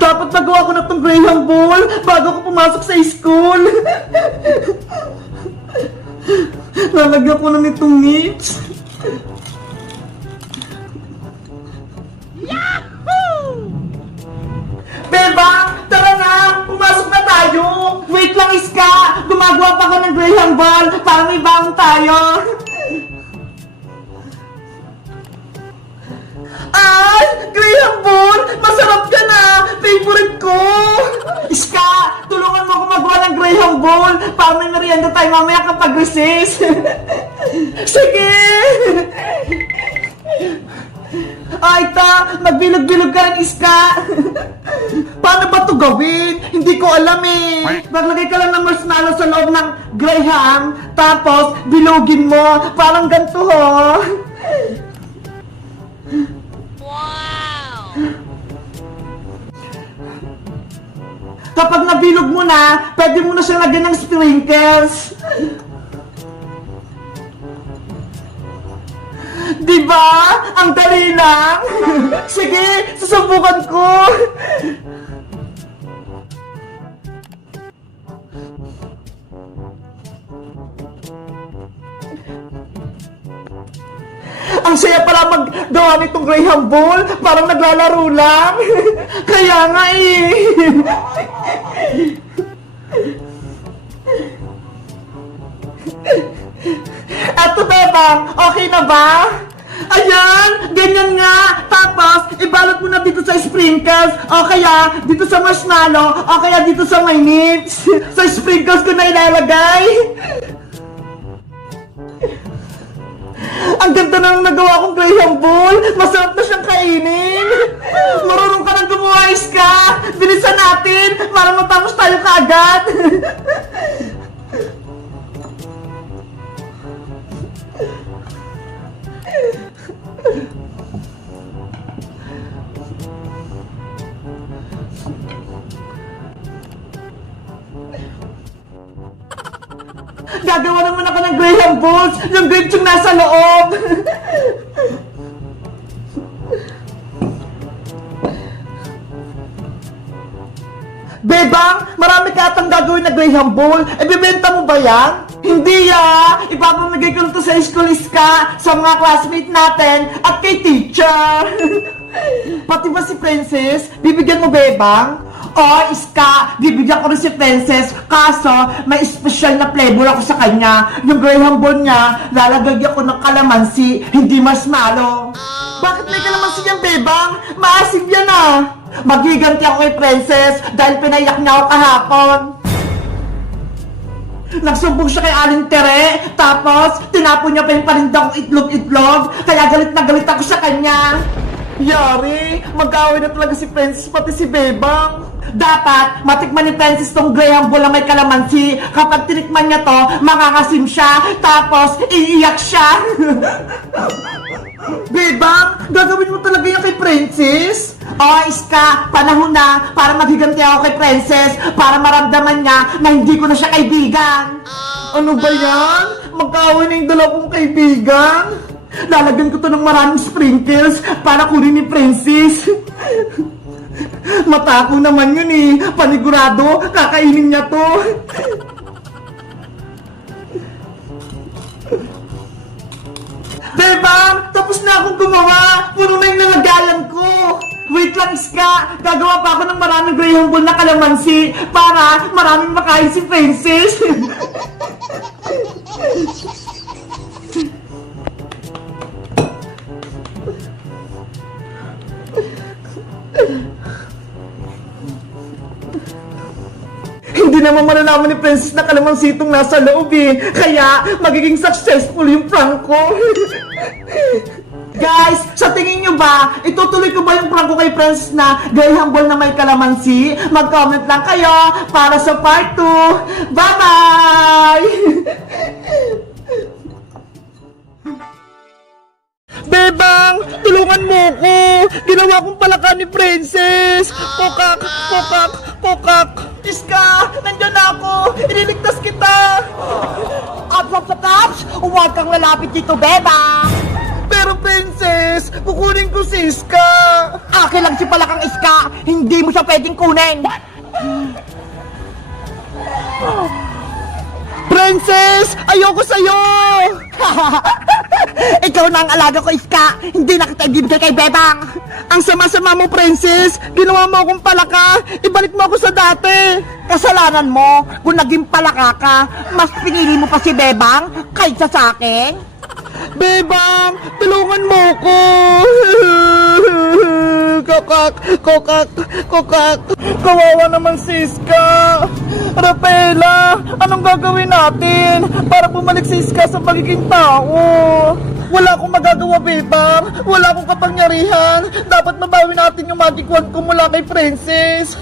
Dapat magawa ko na tong Graham Ball bago ko pumasok sa school. Lalagyan ko na nitong nips. Yahoo! Bebang, tara na! Pumasok na tayo! Wait lang, Iska! Gumagawa pa ako ng Graham Ball para may bangon tayo! Ay! Graham Ball! Masarap ka na! Favorite ko! Iska! Tulungan mo ako magawa ng Graham Ball para may merienda tayo mamaya kapag recess! Sige! Ay, ta! Magbilog-bilog ka ng Iska! Paano ba ito gawin? Hindi ko alam eh! Maglagay ka lang ng marshmallow sa loob ng Graham, tapos bilogin mo, parang ganito ho! Wow! Kapag nabilog mo na, pwede mo na siyang lagyan ng sprinkles! Diba? Ang dali lang! Sige, susubukan ko! Ang saya pala maggawa nitong Graham Ball, parang naglalaro lang. Kaya nga eh. Eto bebang, okay na ba? Ayan, ganyan nga. Tapos, ibalot mo na dito sa sprinkles, o kaya dito sa marshmallow, o kaya dito sa may nips. Sa sprinkles ko na ilalagay. Ang ganda na ng nagawa kong Graham Ball. Masarap na siyang kainin. Marunong ka nang gumawa, Iska. Bilisan natin para matapos tayo kaagad. Gagawa naman ako ng Graham Balls, yung grapes yung nasa loob. Bebang, marami ka atang gagawin na Graham Ball. Ibibenta mo ba yan? Hindi ya! Ipapamigay ko na to sa school, Iska, sa mga classmate natin at kay teacher. Pati ba si Princess? Bibigyan mo, Bebang? Oh, Iska, bibigyan ko rin si Princess, kaso may special na flavor ako sa kanya. Yung Graham Ball niya, lalagyan ko ng kalamansi, hindi marshmallow. Bakit may kalamansi yan, Bebang? Maasim yan ah! Magiganti ako kay Princess dahil pinayak niya ako kahapon. Nagsumbong siya kay Aling Tere, tapos tinapon niya pa yung paninda kong itlog-itlog, kaya galit na galit ako sa kanya. Yari, mag-away na talaga si Princess pati si Bebang. Dapat, matikman ni Princess tong Graham Ball na may kalamansi. Kapag tinikman niya to, makakasim siya, tapos iiyak siya. Bebang, gagawin mo talaga yan kay Princess? Oh, Iska, panahon na para maghiganti ako kay Princess para maramdaman niya na hindi ko na siya kaibigan. Ano ba yan? Mag-away na yung dalawang kaibigan? Lalagyan ko to ng maraming sprinkles para kunin ni Princess. Matako naman yun eh. Panigurado, kakainin niya to. Bebang, tapos na akong gumawa. Puno na yung nalagayan ko. Wait lang, Iska. Gagawa pa ako ng maraming Graham Ball na kalamansi para maraming makain si Princess. Hindi naman malalaman ni Princess na kalamansi itong nasa loob eh. Kaya magiging successful yung prank ko. Guys, sa tingin nyo ba, itutuloy ko ba yung prank ko kay Princess na Graham Ball na may kalamansi? Mag-comment lang kayo para sa part 2. Bye-bye! Bebang, tulungan mo ko! Ginawa kong palaka ni Princess! Kokak, kokak, kokak! Iska, nandyan na ako! Iniligtas kita! Ops! Huwag kang lalapit dito, Bebang! Pero princess, kukunin ko si Iska. Akin lang si Palakang Iska. Hindi mo siya pwedeng kunin. Princess, ayoko sa'yo. Ikaw na ang alaga ko, Iska. Hindi na kita ibibigay kay Bebang. Ang sama-sama mo, princess. Ginawa mo akong palaka. Ibalik mo ako sa dati. Kasalanan mo. Kung naging palaka ka, mas pinili mo pa si Bebang kaysa sa akin. Bebang, tulungan mo ko. Kokak. Kawawa naman si Iska. Rafaela, anong gagawin natin para bumalik si Iska sa pagiging tao? Wala akong magagawa, Bebang. Wala akong kapangyarihan. Dapat mabawi natin yung magic wand ko mula kay Princess.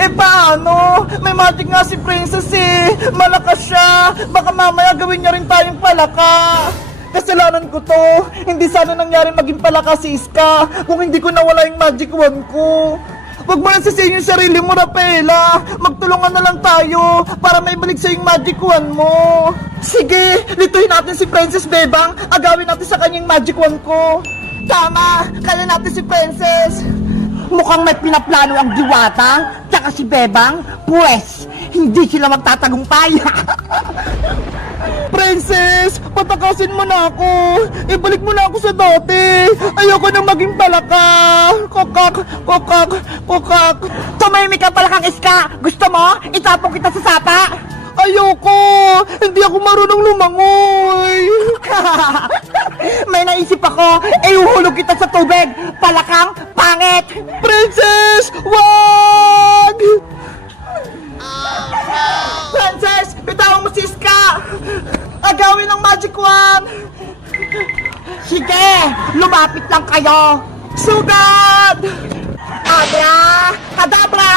Eh paano? May magic nga si Princess eh. Malakas siya. Baka mamaya gawin niya rin tayong palaka. Kasalanan ko to. Hindi sana nangyari maging palaka si Iska kung hindi ko nawala yung magic wand ko. Huwag mo lang sisihin yung sarili mo, Rafaela. Magtulungan na lang tayo para may balik sa yung magic wand mo. Sige, lituhin natin si Princess Bebang. Agawin natin sa kanyang magic wand ko. Tama, kaya natin si Princess. Mukhang may pinaplano ang Diwata tsaka si Bebang. Pwes, hindi sila magtatagumpay. Princess, patakasin mo na ako. Ibalik mo na ako sa dati. Ayoko na maging palaka. Kokak. Tumahimik ka, Palakang Iska. Gusto mo? Itapong kita sa sapa. Ayoko. Hindi ako marunong lumangoy. May naisip ako. Iuhulog kita sa tubig. Palakang pangit. Princess, wag! Princess, bitawan mo si Iska. Agawin ang magic wand. Sige, lumapit lang kayo. Sugad! Abra! Kadabra!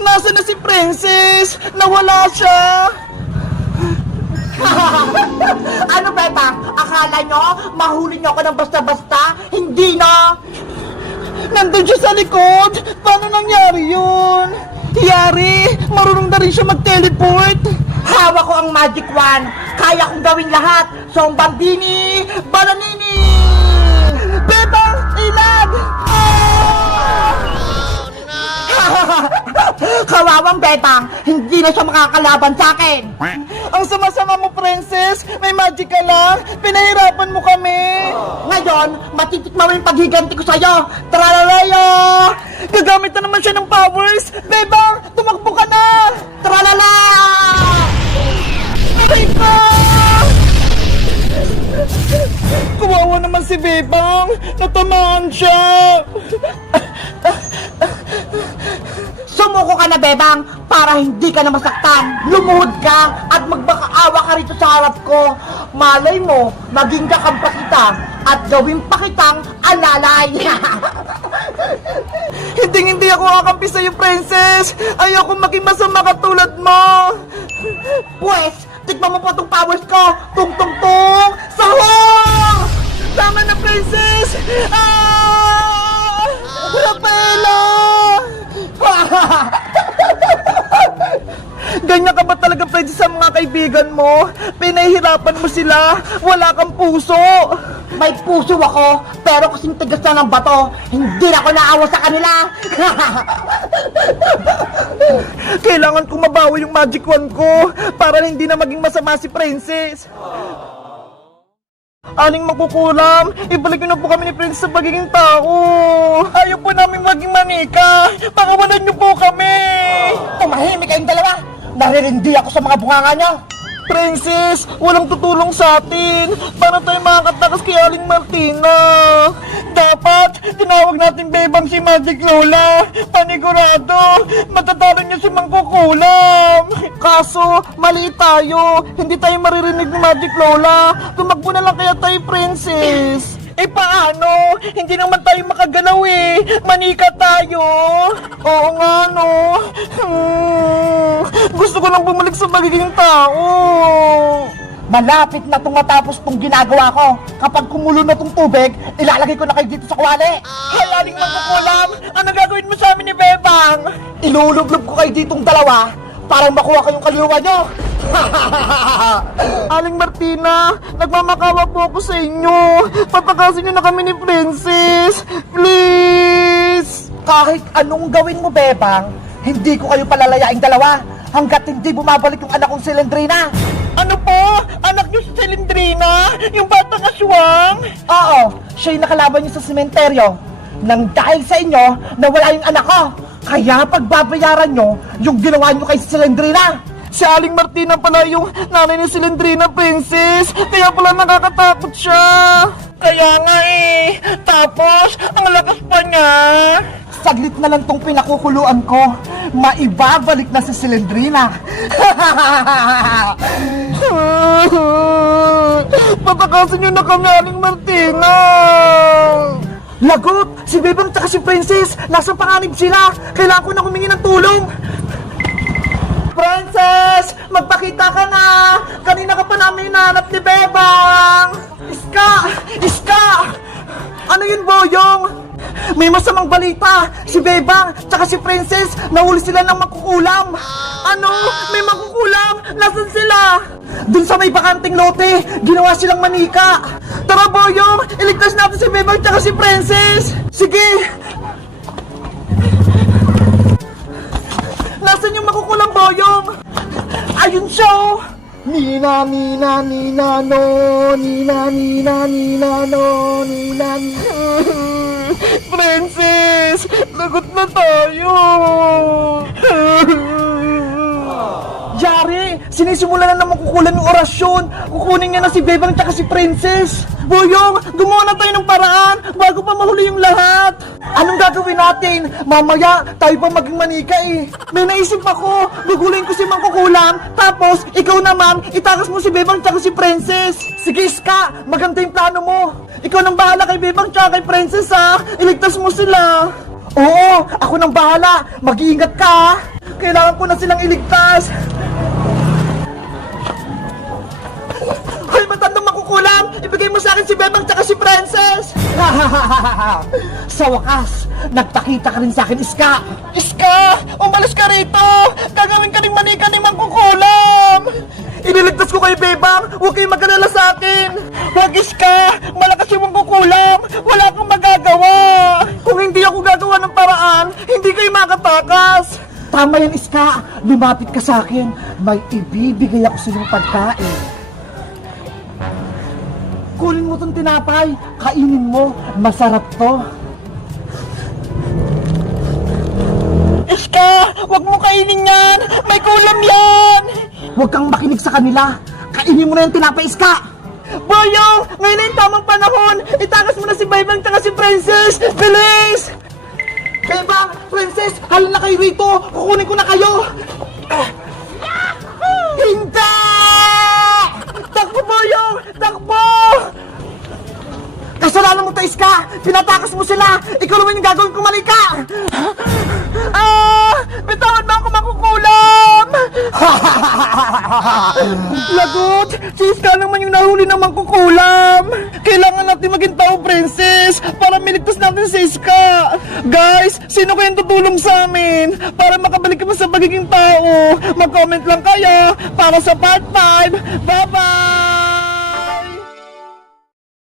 Nasaan na si Princess? Nawala siya. Ano, Bebang? Akala nyo, mahuli nyo ako ng basta-basta? Hindi na! Nandun siya sa likod! Paano nangyari yun? Yari, marunong na rin siya mag-teleport! Hawak ko ang magic wand! Kaya kong gawin lahat! So, Bambini! Balanini! Bebang! Ilag! Kawawang Bebang! Hindi na siya makakalaban sa akin! Ang sama-sama mo, Princess! May magic ka lang! Pinahirapan mo kami! Ngayon, matitikma mo yung paghiganti ko sa'yo! Tralalayo! Gagamit na naman siya ng powers! Bebang! Tumakbo ka na! Tralala! Aray ka! Kawawa naman si Bebang! Natamaan siya! Sumuko ka na, Bebang, para hindi ka na masaktan. Lumuhod ka at magbakaawa ka rito sa harap ko. Malay mo, maging kakampa kita at gawin pa kitang alalay. Hindi ako kakampi sa'yo, Princess. Ayoko maging masama katulad mo. Pwes, tikman mo po itong powers ko. Tung-tung-tung! Sahur! Tama na, Princess! Ah! Rafaela! Ganyan ka ba talaga, Princess, sa mga kaibigan mo? Pinahihirapan mo sila, wala kang puso. May puso ako, pero kasing tigas na ng bato, hindi na ako naawa sa kanila. Kailangan kong mabawi yung magic wand ko para hindi na maging masama si Princess. Aling makukulam, ibalik niyo na po kami ni Princess sa pagiging tao. Ayaw po namin maging manika. Pakawalan niyo po kami. Tumahimik kayong dalawa. Naririndi ako sa mga bunganga niyo. Princess, walang tutulong sa atin. Paano tayo makakatakas kay Aling Martina? Dapat, tinawag natin Bebang si Magic Lola. Panigurado, matatalo niya si Mangkukulam. Kaso, mali tayo. Hindi tayo maririnig ni Magic Lola. Tumakbo na lang kaya tayo, Princess. Eh paano? Hindi naman tayo makagalaw eh. Manika tayo. Oo nga no. Gusto ko lang bumalik sa magiging tao. Malapit na itong matapos itong ginagawa ko. Kapag kumulo na itong tubig, ilalagay ko na kayo dito sa kuwali. Hayaling Mangkukulam, ano gagawin mo sa amin ni Bebang? Ilulublob ko kayo ditong dalawa para makuha kayong kaluluwa nyo. Aling Martina, nagmamakawa po ako sa inyo. Patakasin niyo na kami ni Princess. Please! Kahit anong gawin mo, Bebang, hindi ko kayo palalayaing dalawa hanggat hindi bumabalik yung anak kong si Lendrina. Ano po? Anak niyo si Lendrina? Yung batang aswang? Oo, siya yung nakalaban niyo sa sementeryo. Nang dahil sa inyo, nawala yung anak ko. Kaya pagbabayaran nyo yung ginawa nyo kay Silendrina. Si Aling Martina pala yung nanay ni Silendrina, Princess. Kaya pala nakakatakot siya. Kaya nga eh. Tapos, ang lakas pa niya. Saglit na lang tong pinakukuluan ko. Maibabalik na si Silendrina. Patakasin nyo na kami, Aling Martina. Lagot! Si Bebang tsaka si Princess, nasa panganib sila! Kailangan ko na humingi ng tulong! Princess! Magpakita ka na! Kanina ka pa namin hinahanap ni Bebang! Iska! Iska! Ano yun, Boyong? May masamang balita! Si Bebang tsaka si Princess, nahuli sila ng mangkukulam! Ano? May mangkukulam? Nasaan sila? Dun sa may bakanting lote, ginawa silang manika! Tara, Boyong! Iligtas natin si Bebang tsaka si Princess! Sige! Nasaan yung makukulang, Boyong? Ayun siya, oh! Nina, Nina, Nina, no! Nina, Nina, Nina, no! Nina, Nina... Princess! Lagot na tayo! Yari! Sinisimula na naman kukulan yung orasyon! Kukunin niya na si Bebang tsaka si Princess! Boyong! Gumawa na tayo ng paraan bago pa mahuli yung lahat! Anong gagawin natin? Mamaya, tayo pa maging manika eh! May naisip ako! Gugulin ko si Mangkukulam, tapos ikaw naman, itakas mo si Bebang tsaka si Princess! Sige, Iska! Maganda yung plano mo! Ikaw nang bahala kay Bebang tsaka kay Princess, ha! Iligtas mo sila! Oo! Ako nang bahala! Mag-iingat ka, ha! Kailangan ko na silang iligtas! Hoy, matandang makukulam! Ibigay mo sa akin si Bebang tsaka si Princess! Sa wakas, nagpakita ka rin sa akin, Iska! Iska! Umalis ka rito! Gagawin ka rin manika ni Mangkukulam! Iniligtas ko kay Bebang! Huwag kayong mag-alala sa akin! Huwag, Iska! Malakas yung Mangkukulam! Wala kang magagawa! Kung hindi ako gagawa ng paraan, hindi kayo makatakas! Tama yan, Iska! Lumapit ka sa akin! May ibibigay ako sa iyong pagkain! Kunin mo tong tinapay! Kainin mo! Masarap to! Iska! Huwag mo kainin yan! May kulam yan! Huwag kang makinig sa kanila! Kainin mo na yung tinapay, Iska! Boyong! Ngayon na yung tamang panahon! Itakas mo na si Bebang tsaka si Princess! Bilis! Bebang! Princess! Halina kayo rito! Kukunin ko na kayo! Hindi! Takbo, Boyong! Takbo! Kasalanan mo to, Iska! Pinatakas mo sila! Ikaw naman yung gagawin ko, manika! Bitawan ba ako makukulam? Lagot! Si Iska naman yung nahuli ng mangkukulam! Kailangan natin maging tao, Princess! Para miligtas natin si Iska! Guys, sino kayang tutulong sa amin? Para makabalik kami sa pagiging tao! Mag-comment lang kayo para sa part 5! Bye-bye!